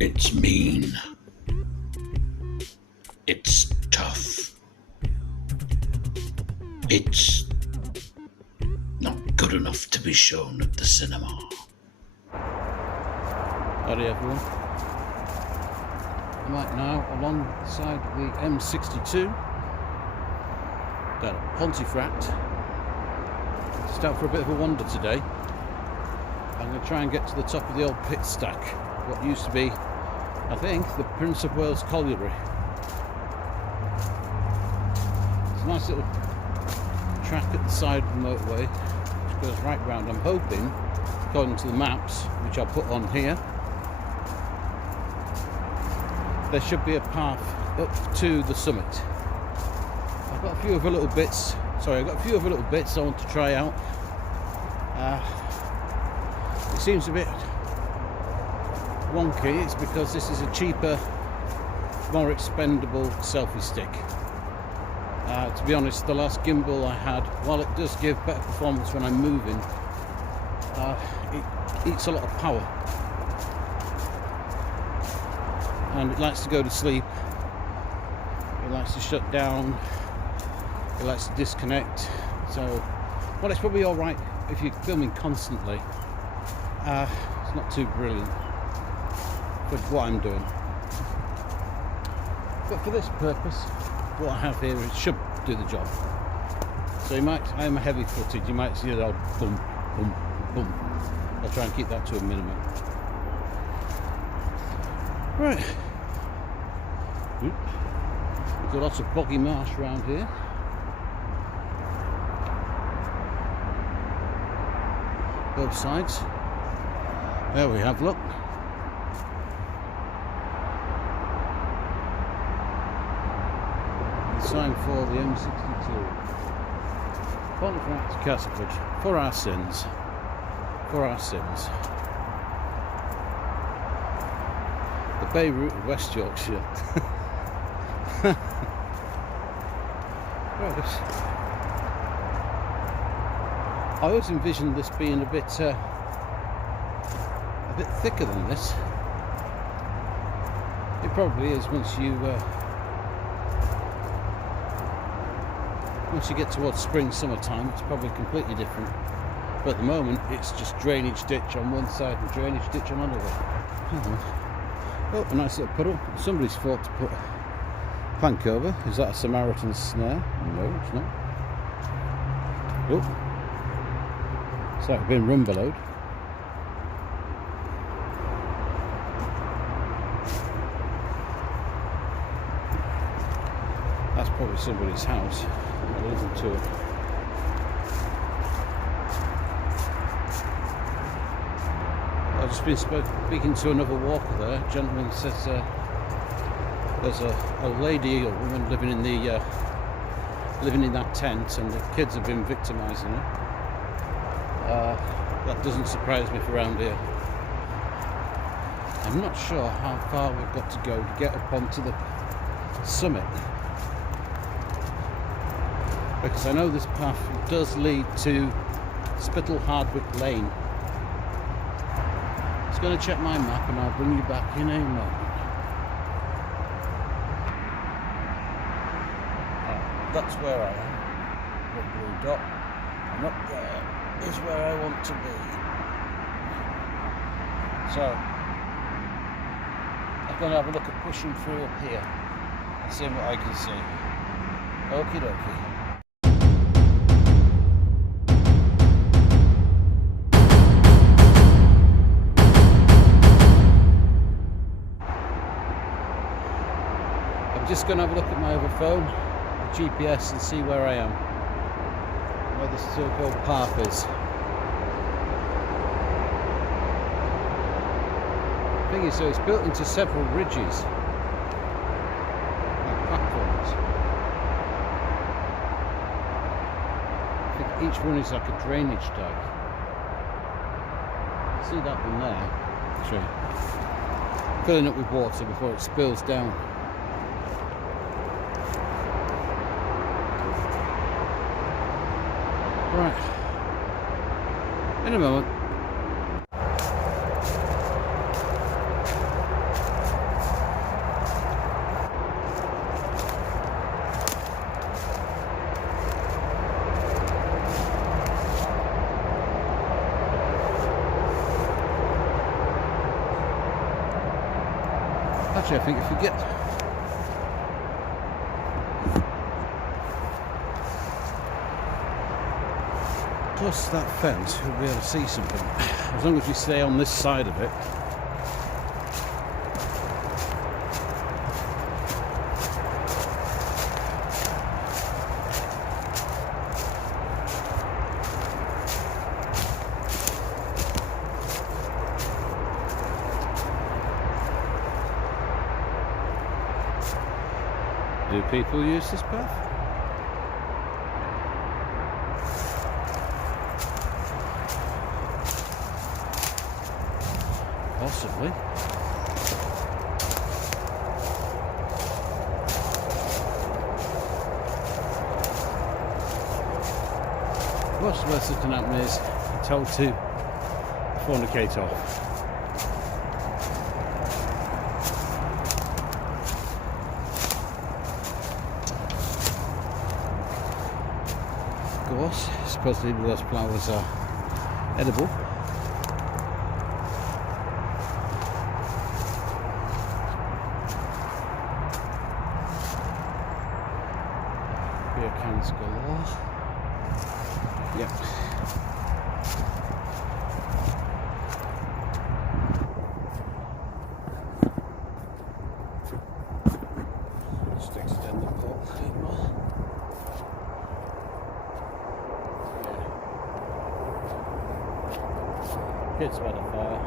It's mean. It's tough. It's not good enough to be shown at the cinema. Howdy everyone. I'm right now alongside the M62 down at Pontefract. Just out for a bit of a wander today. I'm going to try and get to the top of the old pit stack, what used to be, I think, the Prince of Wales colliery. It's a nice little track at the side of the motorway which goes right round. I'm hoping, according to the maps, which I'll put on here, there should be a path up to the summit. I've got a few other little bits. I want to try out. It seems a bit wonky. It's because this is a cheaper, more expendable selfie stick. To be honest, the last gimbal I had, while it does give better performance when I'm moving, it eats a lot of power. And it likes to go to sleep, it likes to shut down, it likes to disconnect. So, well, it's probably alright if you're filming constantly. It's not too brilliant for what I'm doing. But for this purpose, what I have here should do the job. So I am a heavy footed, you might see it old boom, boom, boom. I'll try and keep that to a minimum. Right. We've got lots of boggy marsh around here. Both sides. There we have, look. The sign for the M62. Pontefract Castleford. For our sins. For our sins. The Beirut of West Yorkshire. Right. I always envisioned this being a bit thicker than this. It probably is once you get towards spring, summertime. It's probably completely different. But at the moment, it's just drainage ditch on one side and drainage ditch on another. Oh, a nice little puddle. Somebody's thought to put a plank over. Is that a Samaritan snare? No, it's not. Oh. It's like being rumbeloed. That's probably somebody's house. I'll leave them to it. I've just been speaking to another walker there. A gentleman says there's a lady or woman living in that tent, and the kids have been victimising her. That doesn't surprise me for around here. I'm not sure how far we've got to go to get up onto the summit, because I know this path does lead to Spittal Hardwick Lane. I'm just going to check my map and I'll bring you back in a moment. That's where I am. Little blue dot. And up there is where I want to be. So I'm going to have a look at pushing through up here and seeing what I can see. Okie dokie. I'm just going to have a look at my other phone, the GPS, and see where I am, where the so-called path is. The thing is, so it's built into several ridges, like platforms. I think each one is like a drainage dike. See that one there? I'll show you. Filling up with water before it spills down. Right, in a moment. Actually, I think if you get close to that fence, you'll be able to see something. As long as you stay on this side of it. Do people use this path? Possibly. What's worse that can happen is you're told to fornicate off. Of course, supposedly those flowers are edible. Beer cans galore. Yep. Just extend the pole a bit more. Kids about a fire.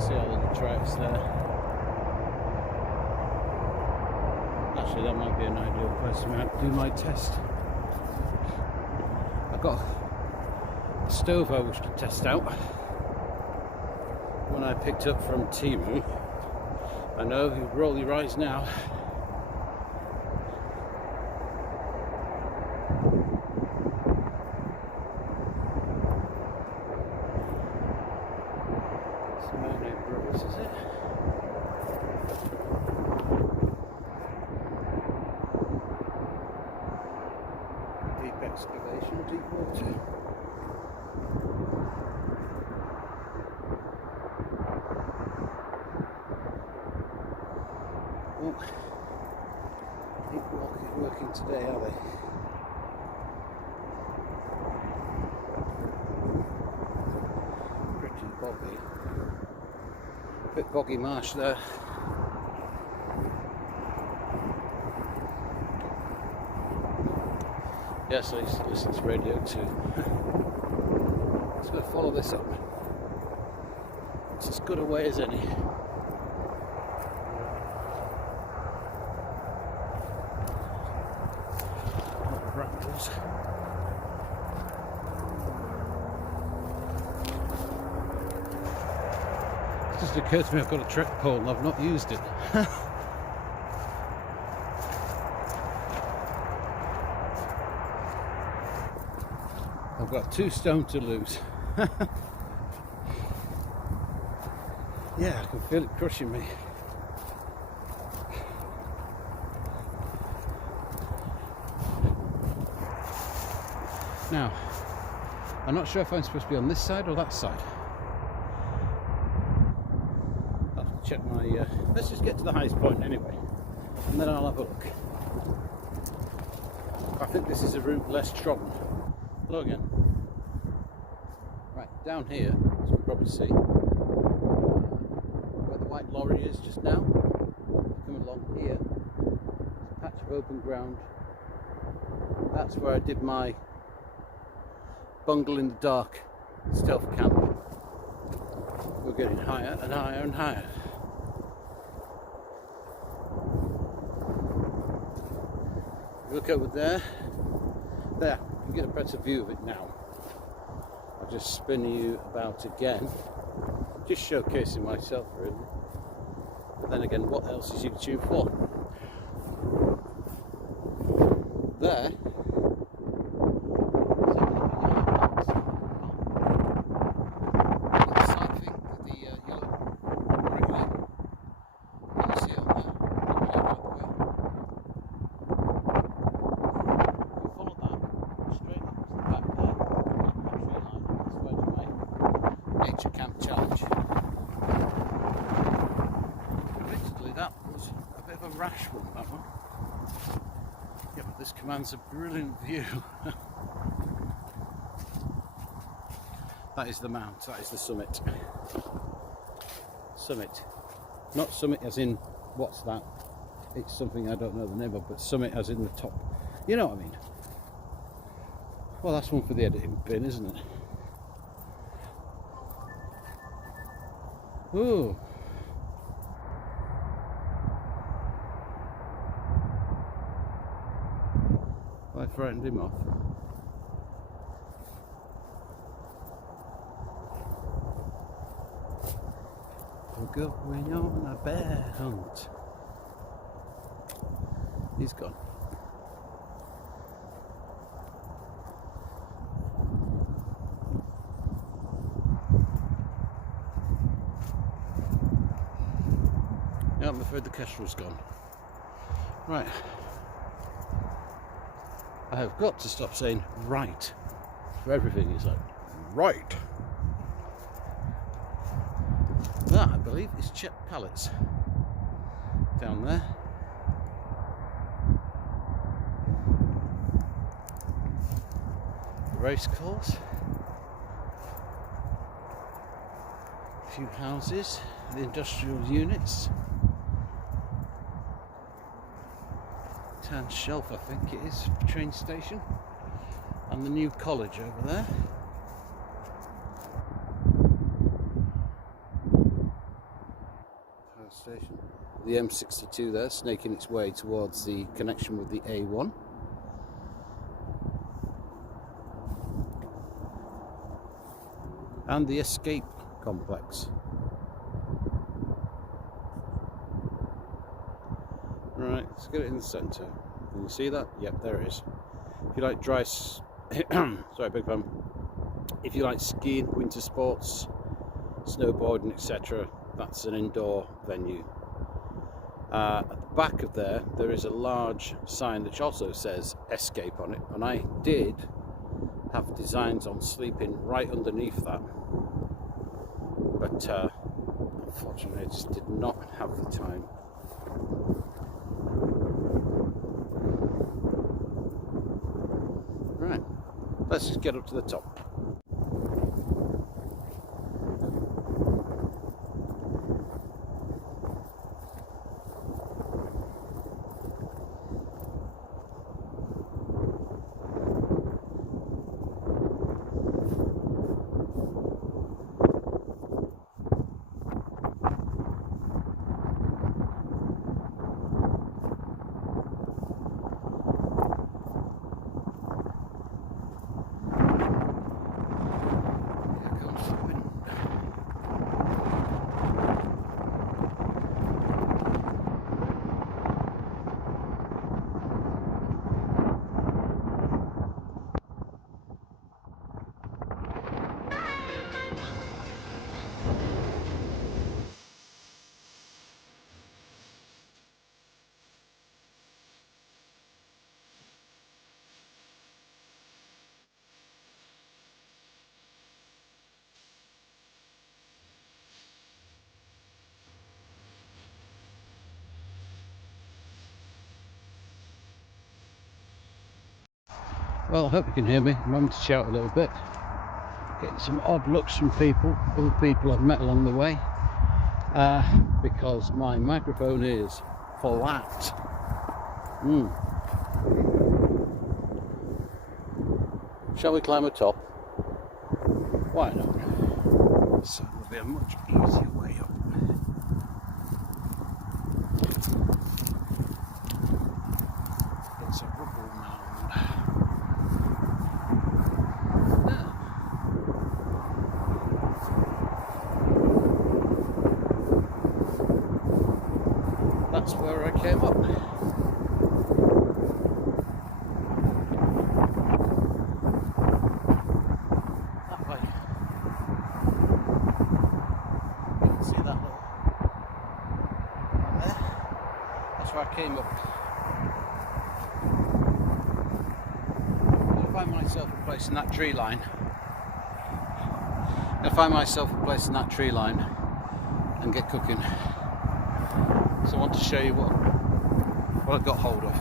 See all of the tracks there. Actually, that might be an ideal place to do my test. I've got a stove I wish to test out. One I picked up from Timu. I know, you roll your eyes now. Brothers, is it? Deep excavation, deep water. Well, ain't working today, are they? Pretty boggy. Bit boggy marsh there. Yes, I used to listen to radio too. Just going to follow this up. It's as good a way as any. Brambles. It just occurred to me I've got a trek pole and I've not used it. I've got 2 stone to lose. Yeah, I can feel it crushing me. Now, I'm not sure if I'm supposed to be on this side or that side. I'll have to check my... let's just get to the highest point anyway, and then I'll have a look. I think this is a route less trodden. Hello again. Right, down here, as you can probably see, where the white lorry is just now, coming along here, there's a patch of open ground. That's where I did my bungle in the dark stealth camp. We're getting higher and higher and higher. Look over there. There, you can get a better view of it now. I'll just spin you about again. Just showcasing myself really. But then again, what else is YouTube for? There. Camp challenge. rash one, that one. Yeah, but this commands a brilliant view. That is the mount, that is the summit. Summit. Not summit as in, what's that? It's something I don't know the name of, but summit as in the top. You know what I mean? Well, that's one for the editing bin, isn't it? Ooh. I frightened him off. We're going on a bear hunt. He's gone. Yeah, I'm afraid the kestrel's gone. Right. I have got to stop saying right for everything. It's like, right. That, I believe, is Chet Pallets down there. The race course. A few houses, the industrial units. Town Shelf, I think it is, train station. And the new college over there. Station. The M62 there, snaking its way towards the connection with the A1. And the escape complex. Right, let's get it in the centre. Can you see that? Yep, there it is. If you like sorry, big pun. If you like skiing, winter sports, snowboarding, etc., that's an indoor venue. At the back of there is a large sign which also says escape on it, and I did have designs on sleeping right underneath that, but unfortunately I just did not have the time. Right, let's just get up to the top. Well, I hope you can hear me. I'm having to shout a little bit. Getting some odd looks from people, other people I've met along the way, because my microphone is flat. Shall we climb atop? Why not? So it will be a much easier way up. It's a rubble mound. That's where I came up. That way. You can see that little right there. That's where I came up. I'm going to find myself a place in that tree line. And get cooking. So I want to show you what what I got hold of.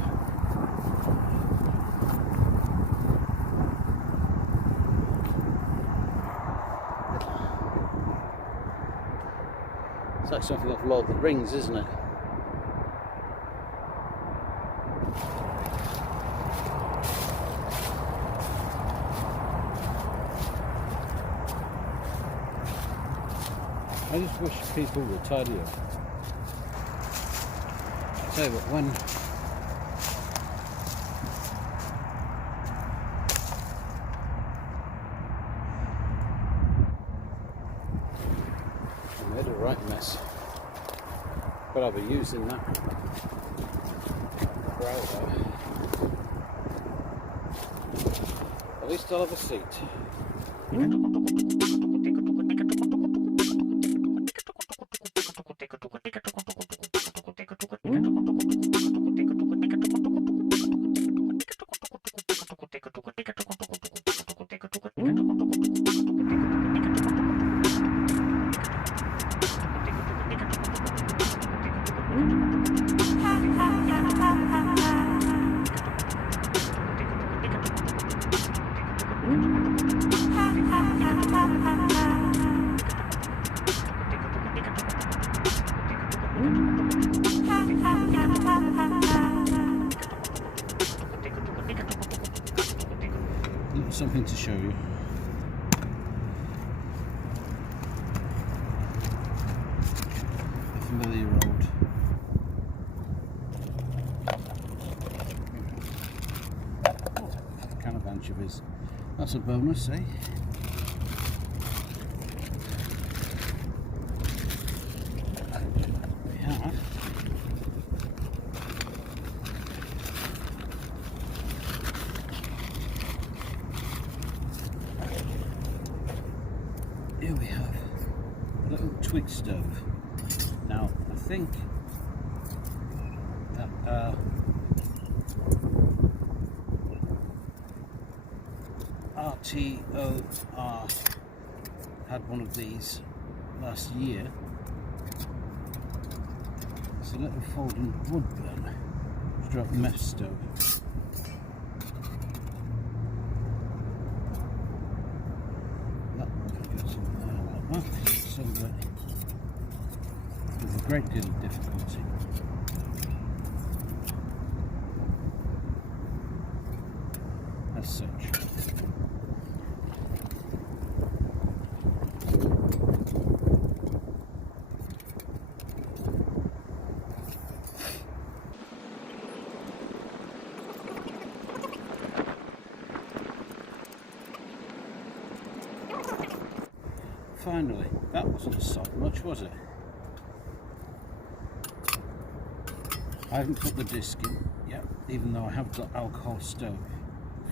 It's like something off Lord of the Rings, isn't it? I just wish people were tidier. I tell you what, when I made a right mess, but I'll be using that growler. At least I'll have a seat. Something to show you. A familiar road. A can of anchovies. That's a bonus, eh? We have here we have a little twig stove. Now I think that RTOR had one of these last year. It's a little folding wood burner, stroke mess stove. With a great deal of difficulty. As such. Finally, that wasn't soft much, was it? I haven't put the disc in yet, even though I have got alcohol stove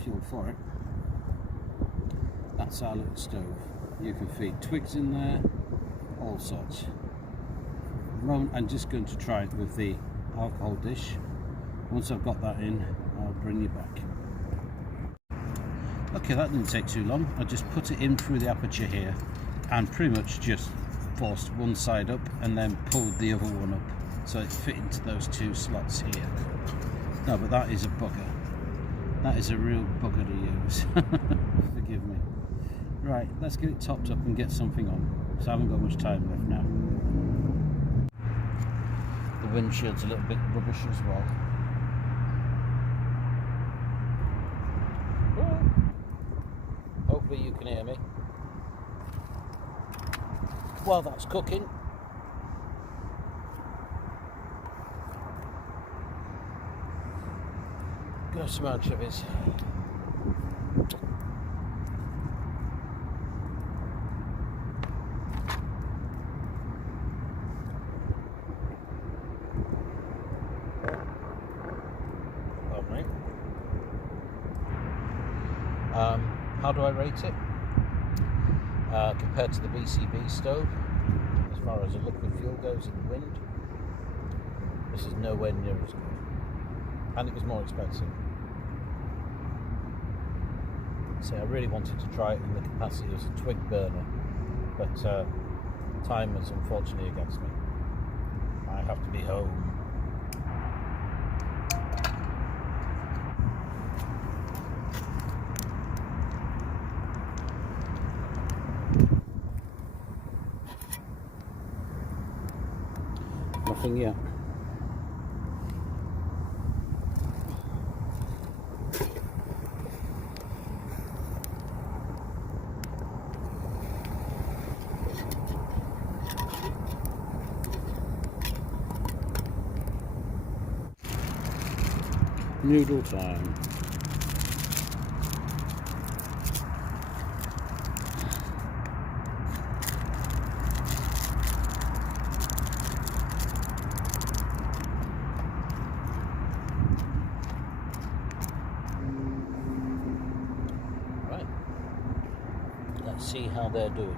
fuel for it. That's our little stove. You can feed twigs in there, all sorts. At the moment, I'm just going to try it with the alcohol dish. Once I've got that in, I'll bring you back. Okay, that didn't take too long. I just put it in through the aperture here and pretty much just forced one side up and then pulled the other one up so it fit into those two slots here. No, but that is a bugger. That is a real bugger to use. Forgive me. Right, let's get it topped up and get something on. So I haven't got much time left now. The windshield's a little bit rubbish as well. Hopefully you can hear me. While that's cooking, gonna have some anchovies. Pardon me. How do I rate it? Compared to the BCB stove, as far as the liquid fuel goes in the wind, this is nowhere near as good. And it was more expensive. So I really wanted to try it in the capacity as a twig burner, but time is unfortunately against me. I have to be home. anything yet. Noodle time. Right. Let's see how they're doing.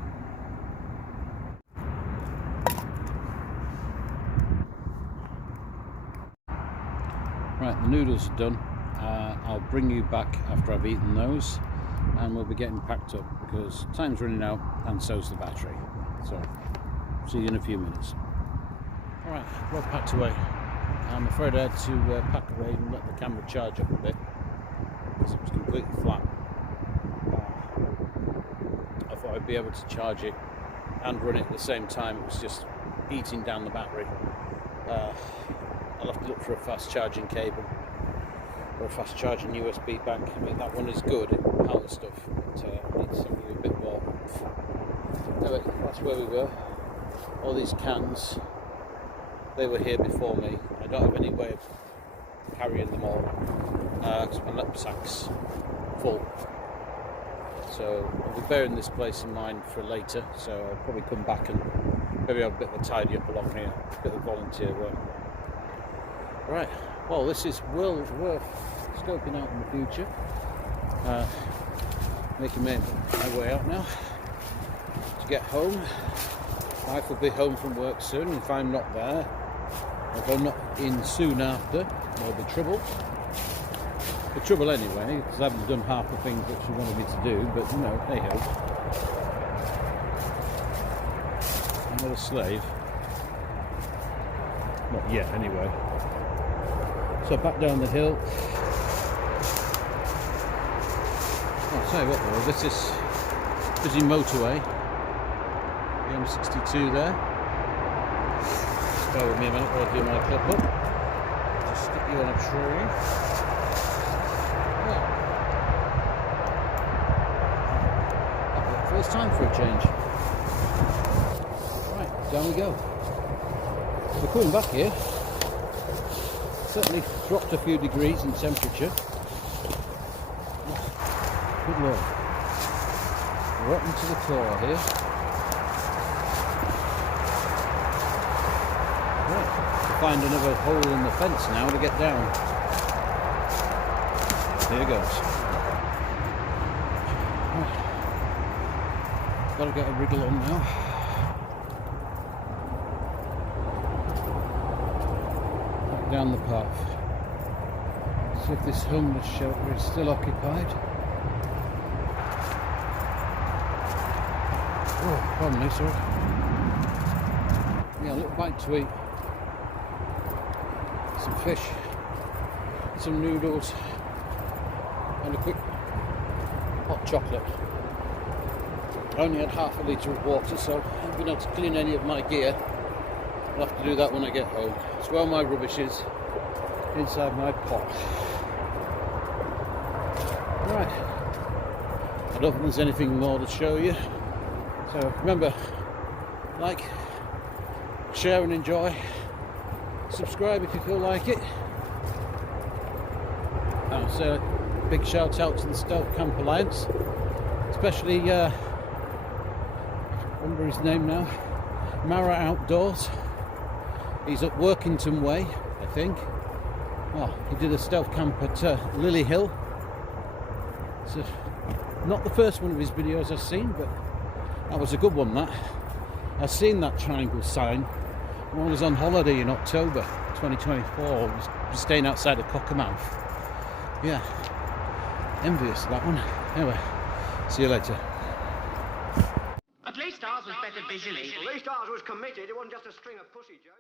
Right, the noodles are done. I'll bring you back after I've eaten those, and we'll be getting packed up because time's running out and so's the battery. So, see you in a few minutes. Alright, well packed away. I'm afraid I had to pack away and let the camera charge up a bit because it was completely flat. I thought I'd be able to charge it and run it at the same time. It was just eating down the battery. I'll have to look for a fast charging cable or a fast charging USB bank. I mean, that one is good, it powers stuff, but I need something a bit more. Anyway, that's where we were. All these cans, they were here before me. I don't have any way of carrying them all because my knapsack's full. So I'll be bearing this place in mind for later, so I'll probably come back and maybe have a bit of a tidy up along here, a bit of volunteer work. Right, well, this is well worth scoping out in the future. Making my way out now to get home. Wife will be home from work soon. If I'm not there, if I'm not in soon after, there'll be trouble. The trouble anyway, because I haven't done half the things that she wanted me to do, but you know, hey ho. I'm not a slave. Not yet, anyway. So back down the hill. I'll tell you what though, this is busy motorway. The M62 there. Just bear with me a minute while I do my clip up. Just stick you on a tree. Well, first time for a change. Right, down we go. So coming back here, certainly dropped a few degrees in temperature. Good lord. Rotten to the core here. Right, find another hole in the fence now to get down. Here goes. Right. Gotta get a wriggle on now. Down the path. See if this homeless shelter is still occupied. Oh, pardon me, sorry. Yeah, a little bite to eat. Some fish, some noodles, and a quick hot chocolate. I only had half a litre of water, so I haven't been able to clean any of my gear. I'll have to do that when I get home. It's where my rubbish is, inside my pot. Right, I don't think there's anything more to show you. So remember, like, share and enjoy. Subscribe if you feel like it. And so a big shout out to the Stealth Camp Alliance, especially, I remember his name now, Mara Outdoors. He's up Workington Way, I think. Well, he did a stealth camp at Lily Hill. So, not the first one of his videos I've seen, but that was a good one, that. I've seen that triangle sign when I was on holiday in October 2024. I was staying outside of Cockermouth. Yeah, envious of that one. Anyway, see you later. At least ours was better visually. At least ours was committed. It wasn't just a string of pussy jokes.